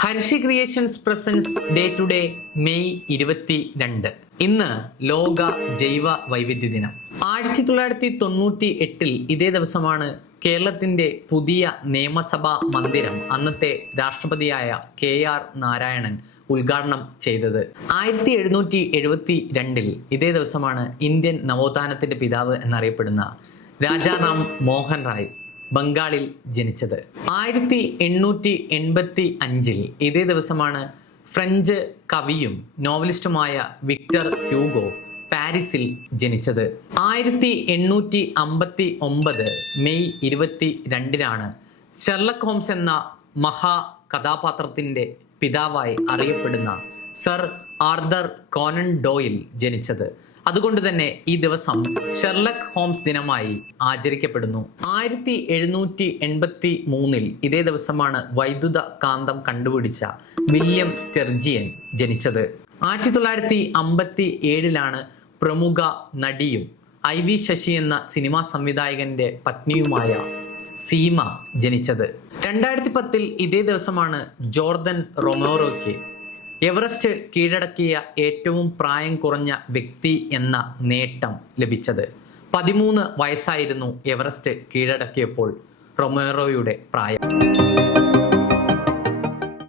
Hershey creations presents day to day May 22. ഇന്ന് ലോക ജൈവ വൈവിധ്യ ദിനം. 1998 ഇതേ ദിവസമാണ് കേരളത്തിന്റെ പുതിയ നിയമസഭാ മന്ദിരം അന്നത്തെ രാഷ്ട്രപതിയായ KR നാരായണൻ ഉദ്ഘാടനം ചെയ്തത്. 1772 ഇതേ ദിവസമാണ് ഇന്ത്യൻ നവോത്ഥാനത്തിന്റെ പിതാവ് എന്നറിയപ്പെടുന്ന രാജാറാം മോഹൻ റായ് ബംഗാളിൽ ജനിച്ചത്. 1885 ഇതേ ദിവസമാണ് ഫ്രഞ്ച് കവിയും നോവലിസ്റ്റുമായ വിക്ടർ ഹ്യൂഗോ പാരീസിൽ ജനിച്ചത്. 1859 മെയ് 22 ഷെർലക് ഹോംസ് എന്ന മഹാ കഥാപാത്രത്തിന്റെ പിതാവായി അറിയപ്പെടുന്ന സർ ആർതർ കോനൻ ഡോയിൽ ജനിച്ചത്. അതുകൊണ്ട് തന്നെ ഈ ദിവസം ഷെർലക് ഹോംസ് ദിനമായി ആചരിക്കപ്പെടുന്നു. 1783 ഇതേ ദിവസമാണ് വൈദ്യുത കാന്തം കണ്ടുപിടിച്ച വില്യം സ്റ്റെർജിയൻ ജനിച്ചത്. 1957 പ്രമുഖ നടിയും IV ശശി എന്ന സിനിമാ സംവിധായകന്റെ പത്നിയുമായ സീമ ജനിച്ചത്. 2010 ഇതേ ദിവസമാണ് ജോർദൻ റൊമേറോയ്ക്ക് എവറസ്റ്റ് കീഴടക്കിയ ഏറ്റവും പ്രായം കുറഞ്ഞ വ്യക്തി എന്ന നേട്ടം ലഭിച്ചത്. 13 വയസ്സായിരുന്നു എവറസ്റ്റ് കീഴടക്കിയപ്പോൾ റൊമേറോയുടെ പ്രായം.